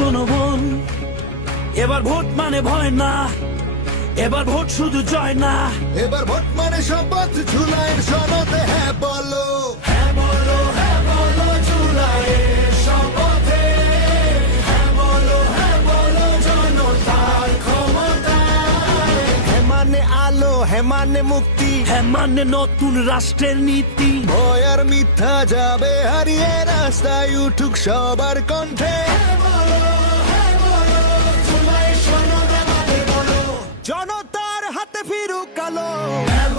শোনো বোন, এবার ভোট মানে ভয় না, এবার ভোট শুধু জয় না, এবার ভোট মানে শপথ, জুলাইয়ের সনদে হ্যাঁ বলো, হ্যাঁ বলো জুলাইয়ের শপথে, হ্যাঁ বলো জনতার ক্ষমতায়। হ্যাঁ মানে আলো, হ্যাঁ মানে মুক্তি, হ্যাঁ মানে নতুন রাষ্ট্রের নীতি, ভয় আর মিথ্যা যাবে হারিয়ে, রাস্তায় উঠুক সবার কণ্ঠে। জুলাই সনদে আমাদের বলো, জনতার হাতে ফিরুক আলো। হ্যাঁ